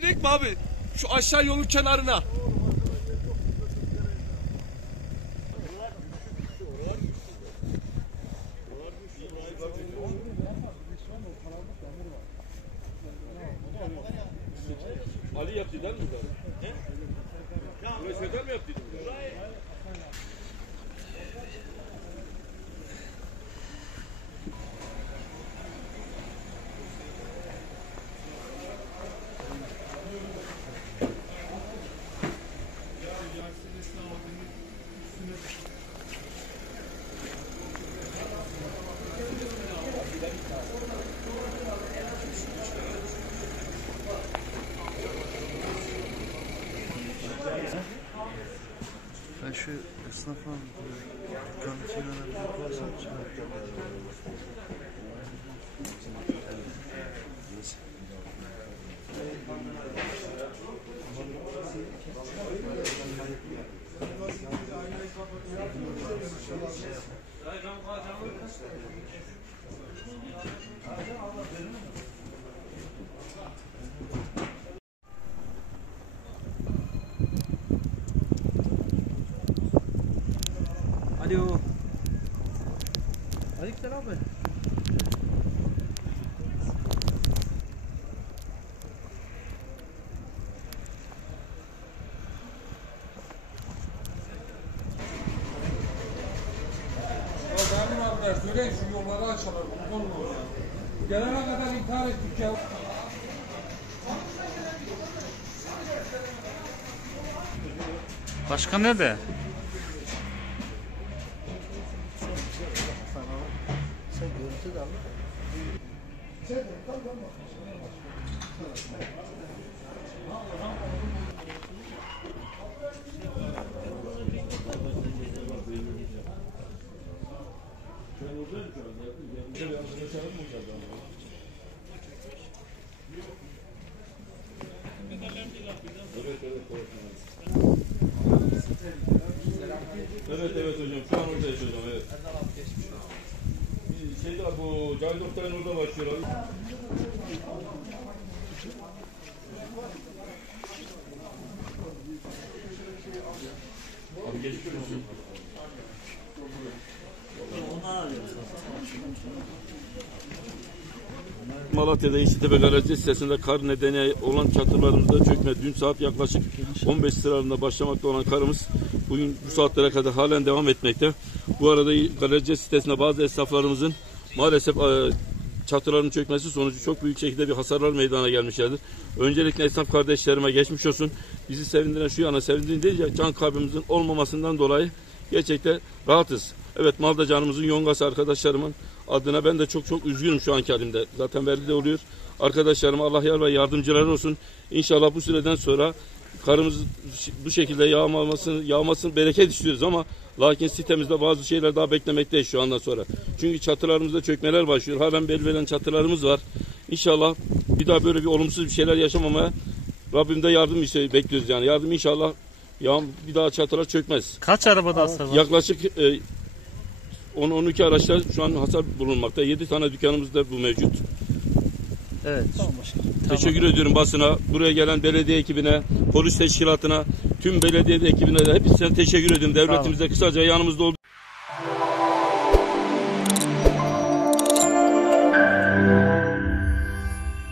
Direkt mi abi? Şu aşağı yolun kenarına. Ali yaptı değil mi burada? Burayı Serdar mı yaptıydı burada? Ben şu esnafın dükkanı için önemli olsam Alo. Aleykümselam abi. Benim abiler söyleyin şu yolları açalım. Gelene kadar intihar ettik ya. Başka nerede? sen görüntü de al. Evet hocam şu an oradayız hocam evet. Şeyde bu Cahil Doktor'un orada başlıyor abi. Abi geçmiş olsun. Malatya'da İşitepe Garajı sitesinde kar nedeni olan çatılarımızda çökme. Dün saat yaklaşık 15 sıralarında başlamakta olan karımız bugün bu saatlere kadar halen devam etmekte. Bu arada Garajı sitesinde bazı esnaflarımızın maalesef çatıların çökmesi sonucu çok büyük şekilde bir hasarlar meydana gelmişlerdir. Öncelikle esnaf kardeşlerime geçmiş olsun. Bizi sevindiren şu yana sevindiğin değil ya, can kaybımızın olmamasından dolayı gerçekten rahatız. Evet, malda canımızın yongası arkadaşlarımın adına ben de çok üzgünüm şu anki halimde. Zaten belli de oluyor. Arkadaşlarıma Allah yar ve yardımcıları olsun. İnşallah bu süreden sonra karımız bu şekilde yağmasın bereket istiyoruz ama lakin sitemizde bazı şeyler daha beklemekteyiz şu andan sonra. Çünkü çatılarımızda çökmeler başlıyor. Halen belirlenen çatılarımız var. İnşallah bir daha böyle bir olumsuz bir şeyler yaşamamaya Rabbimde yardım bekliyoruz yani. Yardım inşallah bir daha çatılar çökmez. Kaç arabada hasar var? Yaklaşık 10-12 araçlar şu an hasar bulunmakta. 7 tane dükkanımızda bu mevcut. Evet. Teşekkür ediyorum basına, buraya gelen belediye ekibine, polis teşkilatına, tüm belediye ekibine de hepsine teşekkür ediyorum. Devletimize kısaca yanımızda olduğu